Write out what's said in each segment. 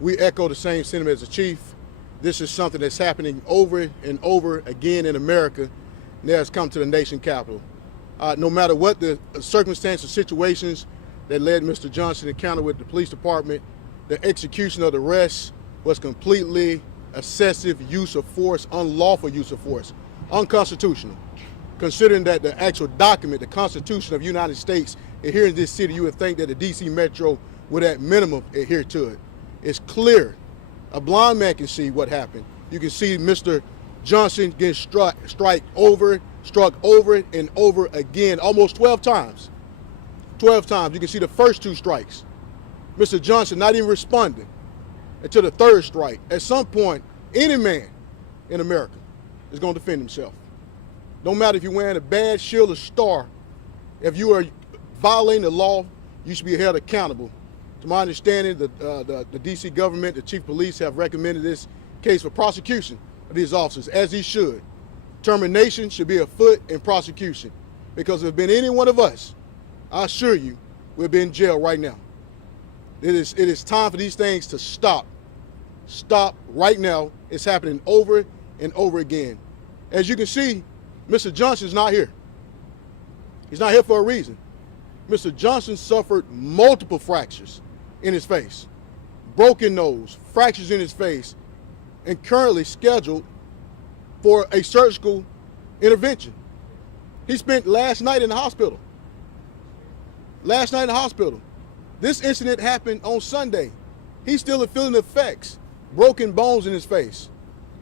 we echo the same sentiment as the chief. This is something that's happening over and over again in America, and that has come to the nation capital. No matter what the circumstances, situations that led Mr. Johnson to encounter with the police department, the execution of the arrest was completely excessive use of force, unlawful use of force, unconstitutional. Considering that the actual document, the Constitution of the United States, here in this city, you would think that the DC Metro would at minimum adhere to it. It's clear. A blind man can see what happened. You can see Mr. Johnson getting struck over and over again, almost 12 times. 12 times. You can see the first 2 strikes. Mr. Johnson not even responding until the 3rd strike. At some point, any man in America is going to defend himself. No matter if you're wearing a badge, shield, or star, if you are violating the law, you should be held accountable. To my understanding, the DC government, the chief of police have recommended this case for prosecution of these officers, as he should. Termination should be afoot in prosecution, because if it had been any one of us, I assure you, we'd be in jail right now. It is time for these things to stop. Stop right now. It's happening over and over again. As you can see, Mr. Johnson's not here. He's not here for a reason. Mr. Johnson suffered multiple fractures in his face, broken nose, fractures in his face, and currently scheduled for a surgical intervention. He spent last night in the hospital. Last night in the hospital. This incident happened on Sunday. He's still feeling the effects, broken bones in his face,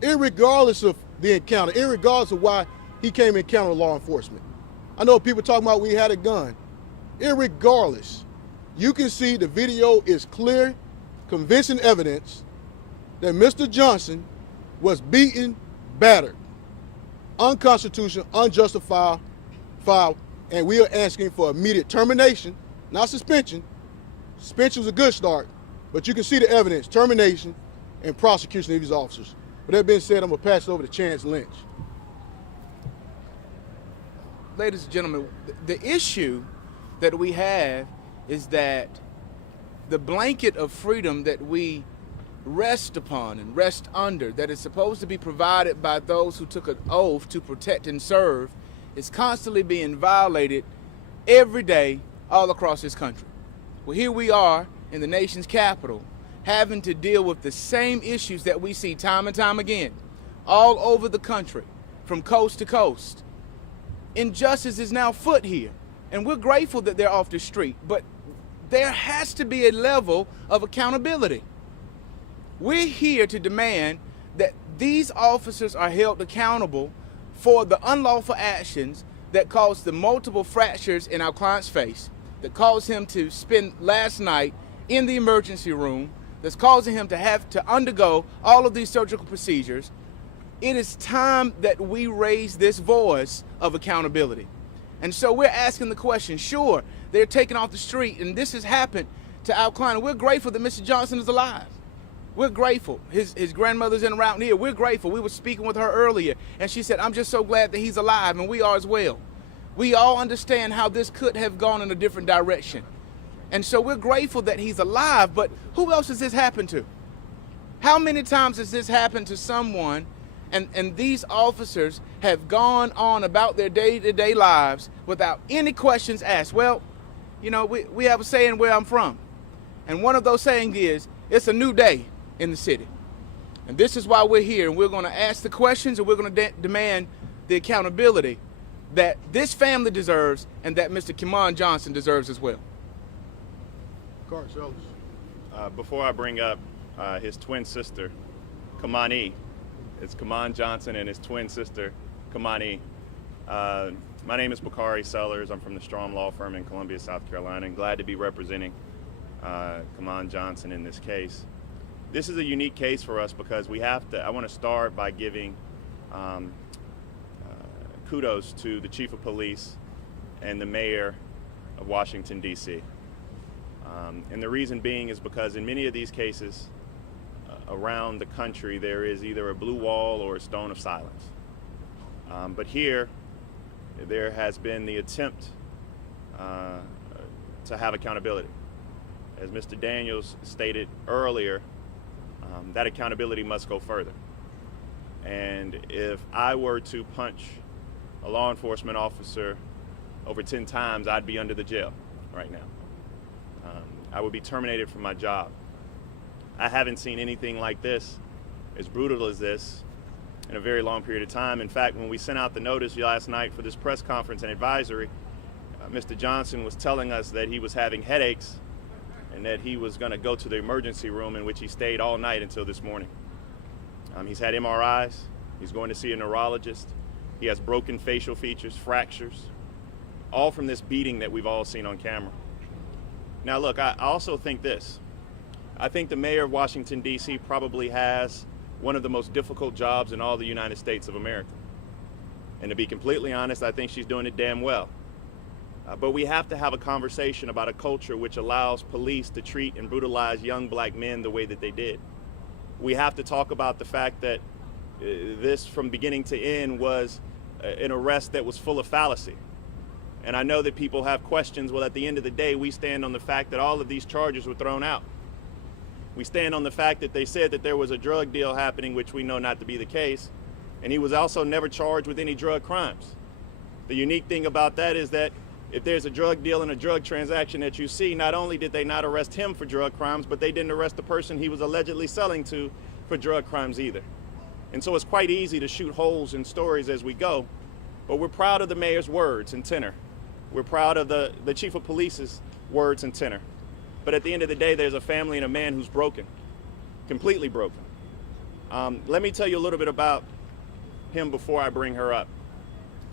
irregardless of the encounter, irregardless of why he came to encounter law enforcement. I know people talking about we had a gun. Irregardless, you can see the video is clear, convincing evidence that Mr. Johnson was beaten, battered, unconstitutional, unjustified, and we are asking for immediate termination, not suspension. Suspension was a good start, but you can see the evidence, termination, and prosecution of these officers. With that being said, I'm going to pass it over to Chance Lynch. Ladies and gentlemen, the issue that we have is that the blanket of freedom that we rest upon and rest under, that is supposed to be provided by those who took an oath to protect and serve, is constantly being violated every day all across this country. Well, here we are in the nation's capital having to deal with the same issues that we see time and time again all over the country, from coast to coast. Injustice is now afoot here, and we're grateful that they're off the street, but there has to be a level of accountability. We're here to demand that these officers are held accountable for the unlawful actions that caused the multiple fractures in our client's face, that caused him to spend last night in the emergency room, that's causing him to have to undergo all of these surgical procedures. It is time that we raise this voice of accountability. And so we're asking the question, sure, they're taken off the street, and this has happened to our client. We're grateful that Mr. Johnson is alive. We're grateful. His grandmother's in around here. We're grateful. We were speaking with her earlier, and she said, I'm just so glad that he's alive, and we are as well. We all understand how this could have gone in a different direction. And so we're grateful that he's alive, but who else has this happened to? How many times has this happened to someone, and these officers have gone on about their day-to-day lives without any questions asked? Well, you know, we have a saying where I'm from, and one of those sayings is, it's a new day in the city. And this is why we're here, and we're going to ask the questions, and we're going to demand the accountability that this family deserves and that Mr. Kimon Johnson deserves as well. Before I bring up his twin sister, Kamani, it's Kimon Johnson and his twin sister, Kamani. My name is Bakari Sellers. I'm from the Strom Law Firm in Columbia, South Carolina, and glad to be representing Kimon Johnson in this case. This is a unique case for us because I want to start by giving kudos to the Chief of Police and the Mayor of Washington, D.C. And the reason being is because in many of these cases around the country, there is either a blue wall or a stone of silence. But here, there has been the attempt to have accountability. As Mr. Daniels stated earlier, that accountability must go further. And if I were to punch a law enforcement officer over 10 times, I'd be under the jail right now. I would be terminated from my job. I haven't seen anything like this, as brutal as this, in a very long period of time. In fact, when we sent out the notice last night for this press conference and advisory, Mr. Johnson was telling us that he was having headaches and that he was going to go to the emergency room, in which he stayed all night until this morning. He's had MRIs. He's going to see a neurologist. He has broken facial features, fractures, all from this beating that we've all seen on camera. Now, look, I also think this. I think the mayor of Washington, D.C. probably has one of the most difficult jobs in all the United States of America. And to be completely honest, I think she's doing it damn well. But we have to have a conversation about a culture which allows police to treat and brutalize young black men the way that they did. We have to talk about the fact that this, from beginning to end, was an arrest that was full of fallacy. And I know that people have questions. Well, at the end of the day, we stand on the fact that all of these charges were thrown out. We stand on the fact that they said that there was a drug deal happening, which we know not to be the case. And he was also never charged with any drug crimes. The unique thing about that is that if there's a drug deal and a drug transaction that you see, not only did they not arrest him for drug crimes, but they didn't arrest the person he was allegedly selling to for drug crimes either. And so it's quite easy to shoot holes in stories as we go, but we're proud of the mayor's words and tenor. We're proud of the chief of police's words and tenor. But at the end of the day, there's a family and a man who's broken, completely broken. Let me tell you a little bit about him before I bring her up,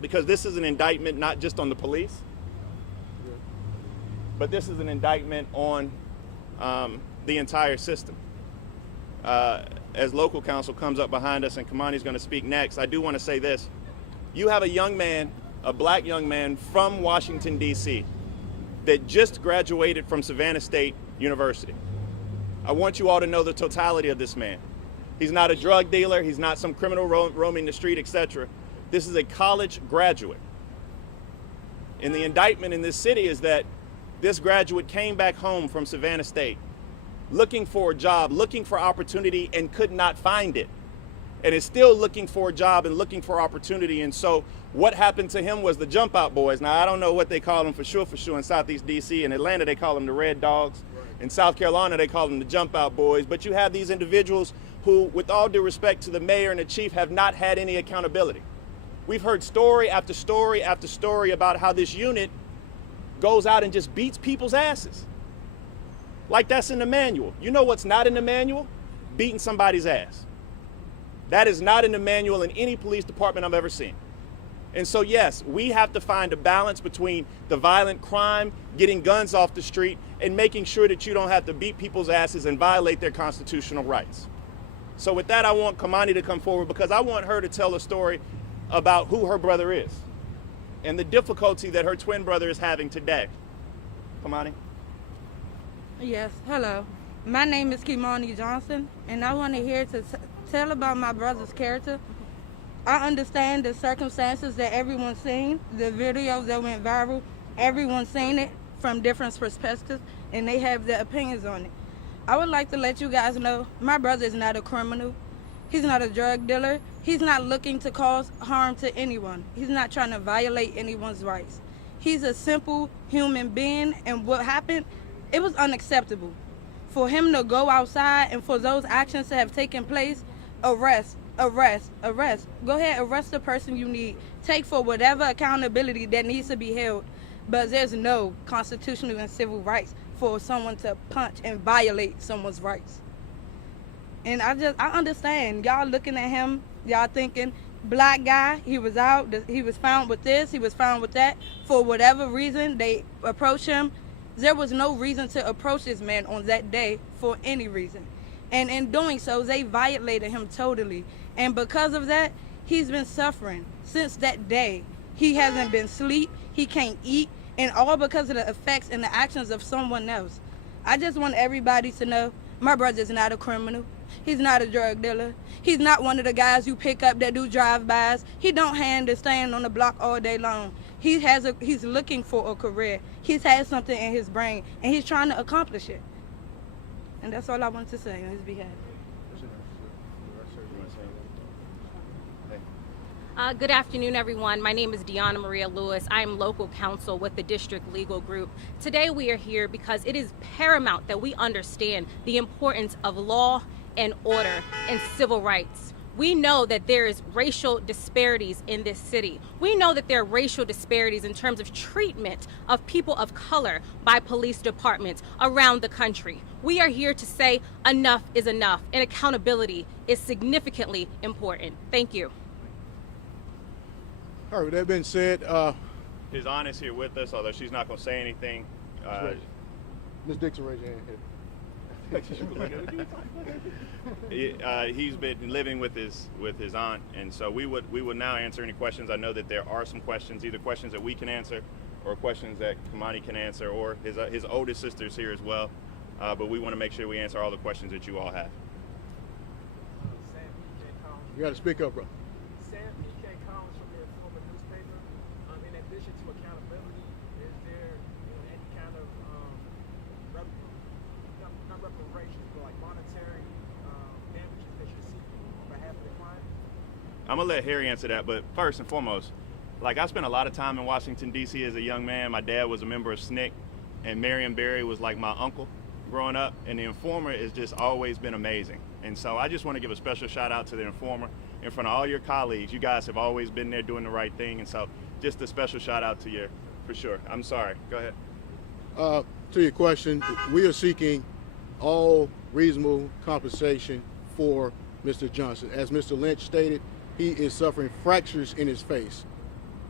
because this is an indictment not just on the police, but this is an indictment on the entire system. As local counsel comes up behind us and Kamani's going to speak next, I do want to say this. You have a young man, a black young man from Washington, D.C., that just graduated from Savannah State University. I want you all to know the totality of this man. He's not a drug dealer. He's not some criminal roaming the street, etc. This is a college graduate. And the indictment in this city is that this graduate came back home from Savannah State looking for a job, looking for opportunity, and could not find it. And is still looking for a job and looking for opportunity. And so what happened to him was the jump out boys. Now, I don't know what they call them for sure in Southeast DC. In Atlanta, they call them the Red Dogs. In South Carolina, they call them the jump out boys. But you have these individuals who, with all due respect to the mayor and the chief, have not had any accountability. We've heard story after story after story about how this unit goes out and just beats people's asses. Like that's in the manual. You know what's not in the manual? Beating somebody's ass. That is not in the manual in any police department I've ever seen. And so, yes, we have to find a balance between the violent crime, getting guns off the street, and making sure that you don't have to beat people's asses and violate their constitutional rights. So with that, I want Kamani to come forward because I want her to tell a story about who her brother is and the difficulty that her twin brother is having today. Kamani? Yes, hello. My name is Kimani Johnson, and I want to hear to tell about my brother's character. I understand the circumstances that everyone's seen, the videos that went viral, everyone's seen it from different perspectives, and they have their opinions on it. I would like to let you guys know my brother is not a criminal. He's not a drug dealer. He's not looking to cause harm to anyone. He's not trying to violate anyone's rights. He's a simple human being, and what happened, it was unacceptable. For him to go outside and for those actions to have taken place, arrest. Go ahead, arrest the person you need. Take for whatever accountability that needs to be held. But there's no constitutional and civil rights for someone to punch and violate someone's rights. And I understand y'all looking at him, y'all thinking, black guy, he was out, he was found with this, he was found with that. For whatever reason, they approached him. There was no reason to approach this man on that day for any reason. And in doing so, they violated him totally. And because of that, he's been suffering since that day. He hasn't been asleep, he can't eat, and all because of the effects and the actions of someone else. I just want everybody to know my brother's not a criminal. He's not a drug dealer. He's not one of the guys you pick up that do drive-bys. He don't hand to stand on the block all day long. He's looking for a career. He's had something in his brain, and he's trying to accomplish it. And that's all I wanted to say on his behalf. Good afternoon, everyone. My name is Deanna Maria Lewis. I am local counsel with the District Legal Group. Today we are here because it is paramount that we understand the importance of law and order and civil rights. We know that there is racial disparities in this city. We know that there are racial disparities in terms of treatment of people of color by police departments around the country. We are here to say enough is enough, and accountability is significantly important. Thank you. All right, with that being said, His Aunt is here with us, although she's not going to say anything. Ms. Dixon, raise your hand here. He's been living with his aunt, and so we would now answer any questions. I know that there are some questions, either questions that we can answer, or questions that Kamani can answer, or his oldest sister's here as well. But we want to make sure we answer all the questions that you all have. You got to speak up, bro. Sam P.K. Collins from the Informer newspaper. In addition to accountability, is there any kind of not reparations, but like monetary damages that you're seeking on behalf of the client? I'm gonna let Harry answer that, but first and foremost, like, I spent a lot of time in Washington D.C. as a young man. My dad was a member of SNCC, and Marion Barry was like my uncle growing up, and the Informer has just always been amazing. And so I just want to give a special shout out to the Informer in front of all your colleagues. You guys have always been there doing the right thing, and so just a special shout out to you, for sure. I'm sorry. Go ahead. To your question, we are seeking all reasonable compensation for Mr. Johnson. As Mr. Lynch stated, he is suffering fractures in his face.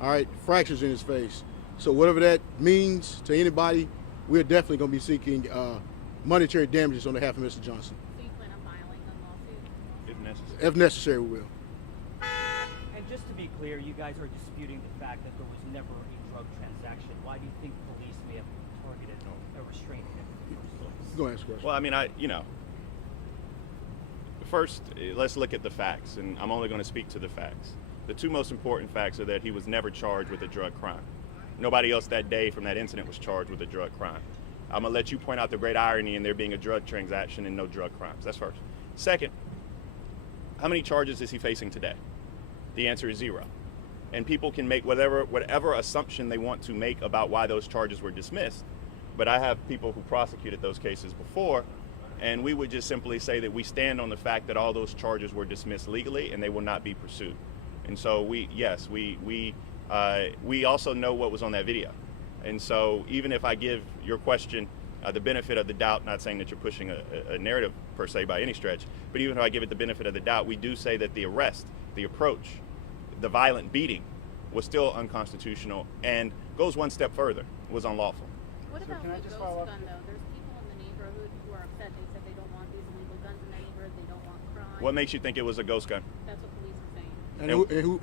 All right, fractures in his face. So whatever that means to anybody, we're definitely going to be seeking monetary damages on behalf of Mr. Johnson. So you plan on filing a lawsuit? If necessary. If necessary, we will. And just to be clear, you guys are disputing the fact that there was never a drug transaction. Why do you think police may have targeted or restrained him in the first place? Go ahead, ask a question. Well, I mean, first, let's look at the facts, and I'm only going to speak to the facts. The two most important facts are that he was never charged with a drug crime. Nobody else that day from that incident was charged with a drug crime. I'm going to let you point out the great irony in there being a drug transaction and no drug crimes. That's first. Second, how many charges is he facing today? The answer is 0. And people can make whatever assumption they want to make about why those charges were dismissed. But I have people who prosecuted those cases before, and we would just simply say that we stand on the fact that all those charges were dismissed legally and they will not be pursued. And so we also know what was on that video. And so even if I give your question the benefit of the doubt, not saying that you're pushing a narrative per se by any stretch, but even if I give it the benefit of the doubt, we do say that the arrest, the approach, the violent beating was still unconstitutional and goes one step further, was unlawful. What about can I the just ghost follow up? gun, though? There's people in the neighborhood who are upset. They said they don't want these illegal guns in the neighborhood. They don't want crime. What makes you think it was a ghost gun? That's what police are saying. And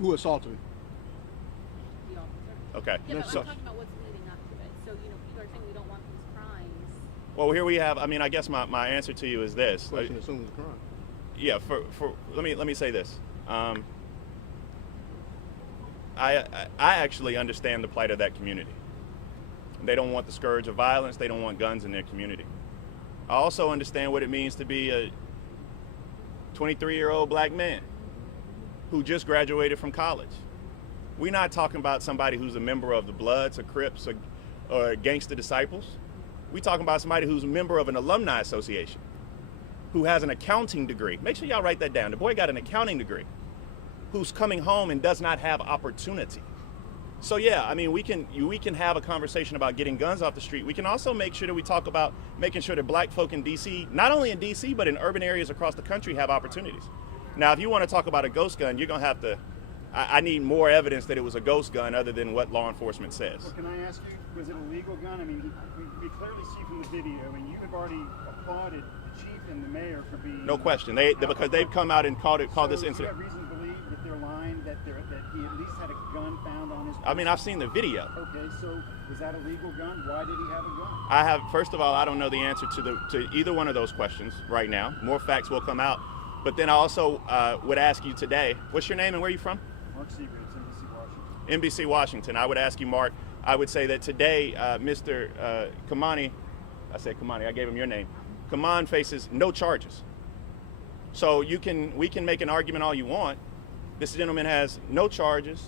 who assaulted him? The officer. Okay. Yeah, but So, I'm talking about what's leading up to it. So, people are saying we don't want these crimes. well, here we have, I guess my answer to you is this. Question assumes a crime. Yeah, let me say this. I actually understand the plight of that community. They don't want the scourge of violence. They don't want guns in their community. I also understand what it means to be a 23-year-old black man who just graduated from college. We're not talking about somebody who's a member of the Bloods or Crips or Gangsta Disciples. We're talking about somebody who's a member of an alumni association, who has an accounting degree. Make sure y'all write that down. The boy got an accounting degree, who's coming home and does not have opportunity. So yeah, we can have a conversation about getting guns off the street. We can also make sure that we talk about making sure that black folk in DC, not only in DC, but in urban areas across the country, have opportunities. Now, if you want to talk about a ghost gun, you're gonna have to, I need more evidence that it was a ghost gun other than what law enforcement says. Well, can I ask you, was it a legal gun? We clearly see from the video, and you have already applauded the chief and the mayor for being... No question, because they've come out and called this incident. Do you have reason to believe that they're lying, that he at least had a gun found on his person? I've seen the video. Okay, so was that a legal gun? Why did he have a gun? First of all, I don't know the answer to either one of those questions right now. More facts will come out. But then I also would ask you today, what's your name and where are you from? Mark Seagraves, NBC Washington. NBC Washington. I would ask you, Mark, I would say that today, Mr. Kamani, I said Kamani, I gave him your name. Kaman faces no charges. So we can make an argument all you want, This gentleman has no charges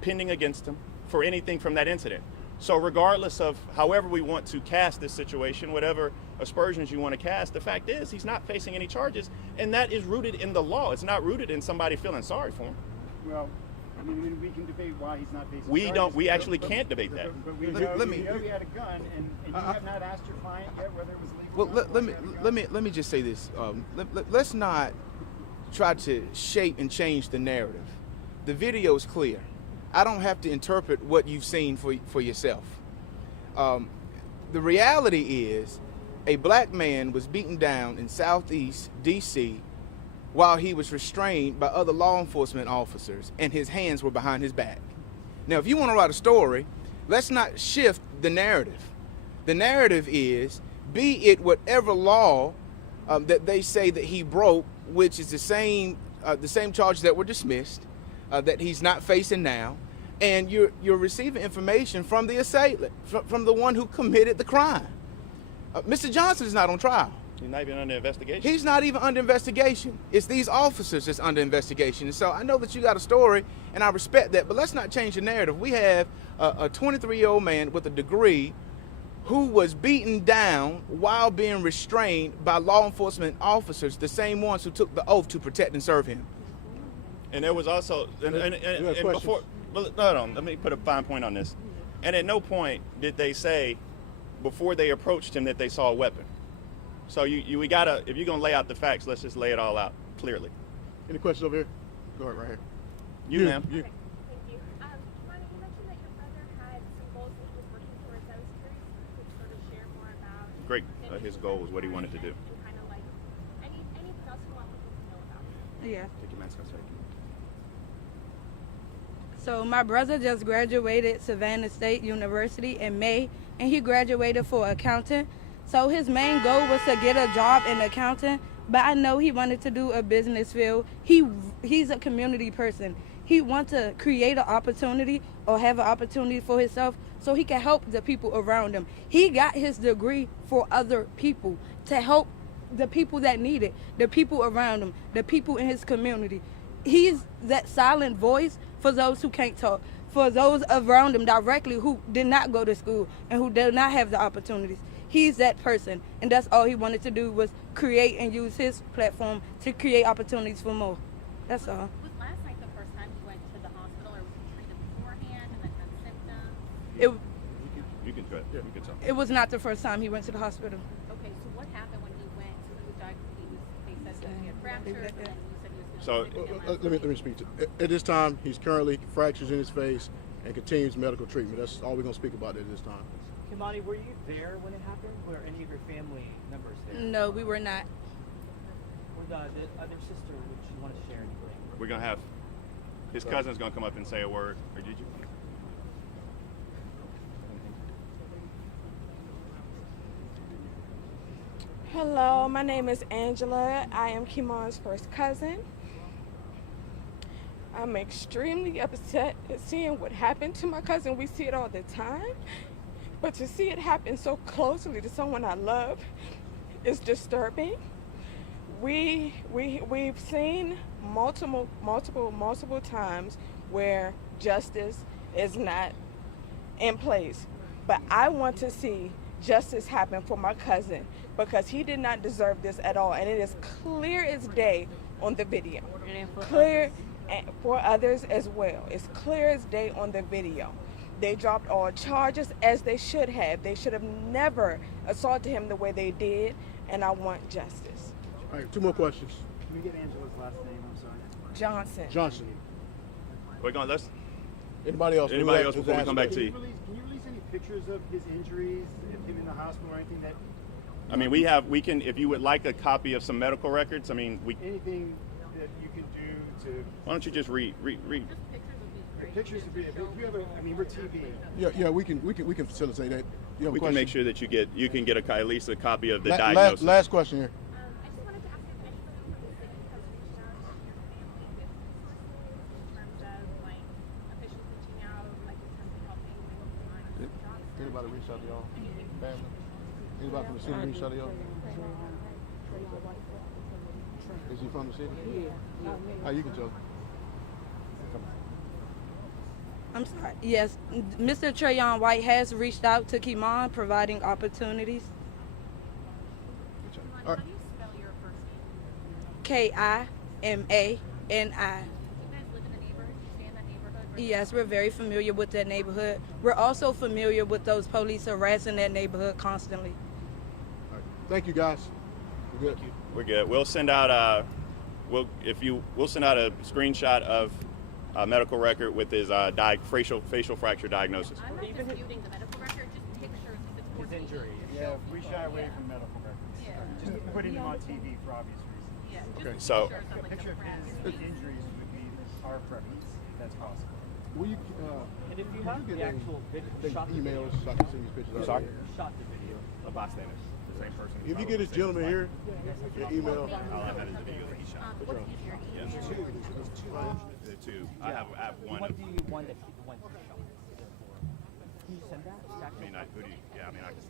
pending against him for anything from that incident. So regardless of however we want to cast this situation, whatever aspersions you want to cast, the fact is he's not facing any charges, and that is rooted in the law. It's not rooted in somebody feeling sorry for him. Well, I mean, we can debate why he's not facing We charges. don't. We actually can't debate that. But we Let know, me- we know he had a gun, and you have not asked your client yet whether it was legal. Well, let me just say this. Let's not try to shape and change the narrative. The video is clear. I don't have to interpret what you've seen for yourself. The reality is, a black man was beaten down in Southeast D.C. while he was restrained by other law enforcement officers, and his hands were behind his back. Now, if you want to write a story, let's not shift the narrative. The narrative is, be it whatever law that they say that he broke, which is the same charges that were dismissed, that he's not facing now, and you're receiving information from the assailant, from the one who committed the crime. Mr. Johnson is not on trial. He's not even under investigation. He's not even under investigation. It's these officers that's under investigation. And so I know that you got a story, and I respect that, but let's not change the narrative. We have a 23-year-old man with a degree who was beaten down while being restrained by law enforcement officers, the same ones who took the oath to protect and serve him. And there was also, and before, hold on, let me put a fine point on this. And at no point did they say, before they approached him, that they saw a weapon. So we gotta, if you're gonna lay out the facts, let's just lay it all out clearly. Any questions over here? Go ahead, right here. You, ma'am. You. Thank you. Kimani, you mentioned that your brother had some goals that he was working towards. I was curious if you could sort of share more about Great. His goal was what he wanted to do. and kind of like anything else you want people to know about. Yeah. Take your mask off, sorry. So my brother just graduated Savannah State University in May, and he graduated for accountant. So his main goal was to get a job in accounting, but I know he wanted to do a business field. He's a community person. He wants to create an opportunity or have an opportunity for himself so he can help the people around him. He got his degree for other people, to help the people that need it, the people around him, the people in his community. He's that silent voice for those who can't talk, for those around him directly who did not go to school and who did not have the opportunities. He's that person, and that's all he wanted to do, was create and use his platform to create opportunities for more. That's all. Was last night the first time he went to the hospital, or was he treated beforehand and then had symptoms? You can go ahead. You can talk. It was not the first time he went to the hospital. Okay, so what happened when he went? He was diagnosed. They said that he had fractures, and then you said he was So- going to Let me speak to. At this time, he's currently fractures in his face and continues medical treatment. That's all we're gonna speak about at this time. Kimani, were you there when it happened? Were any of your family members there? No, we were not. Or the other sister, would you want to share anything? We're gonna have his cousin's gonna come up and say a word. Or did you? Hello, my name is Angela. I am Kimon's first cousin. I'm extremely upset at seeing what happened to my cousin. We see it all the time, but to see it happen so closely to someone I love is disturbing. We've seen multiple times where justice is not in place, but I want to see justice happen for my cousin because he did not deserve this at all, and it is clear as day on the video. Clear for others as well. It's clear as day on the video. They dropped all charges as they should have. They should have never assaulted him the way they did, and I want justice. All right, two more questions. Can we get Angela's last name? I'm sorry. Johnson. Johnson. We're gonna let's. Anybody else? Anybody else before we come back to you? Can you release any pictures of his injuries, him in the hospital, or anything that? I mean, we can. If you would like a copy of some medical records, I mean, Anything that you can do to. why don't you just read? Pictures of it. If you have I mean, we're TV. Yeah, we can facilitate that. You have a We question? can make sure that you can get at least a copy of the La- diagnosis. last question here. I just wanted to ask if anybody from the city has reached out to your family with resources in terms of like officials reaching out, like in terms of helping with Johnson. Anybody reach out to y'all? Family? Anybody from the city reach out to y'all? Is he from the city? Yeah. You can tell. I'm sorry. Yes, Mr. Trayon White has reached out to Kimon, providing opportunities. How do you spell your first name? Kimani. Do you guys live in the neighborhood? Do you stay in that neighborhood? Right Yes, we're very familiar with that neighborhood. We're also familiar with those police harassing that neighborhood constantly. All right. Thank you, guys. We're good. We're good. We'll send out we'll send out a screenshot of a medical record with his facial fracture diagnosis. I'm not disputing the medical record, just pictures if it's His injury. Yeah, we shy away from medical records. Yeah. Just putting them on TV for obvious reasons. Yeah, Okay. just So- pictures of A like picture the of press. his injuries would be our preference, if that's possible. Will you, And if you can have you the get actual video, the shot the emails video. so I can send these pictures out? Sorry? Shot the video. A bystander, the same person. If you get this gentleman here, your email. I'll have that as a video that he shot. What's easier, email or The two. I have one. What do you want that the one he shot? Is it for? Can you send that? I mean, who do you? Yeah, I mean, I can.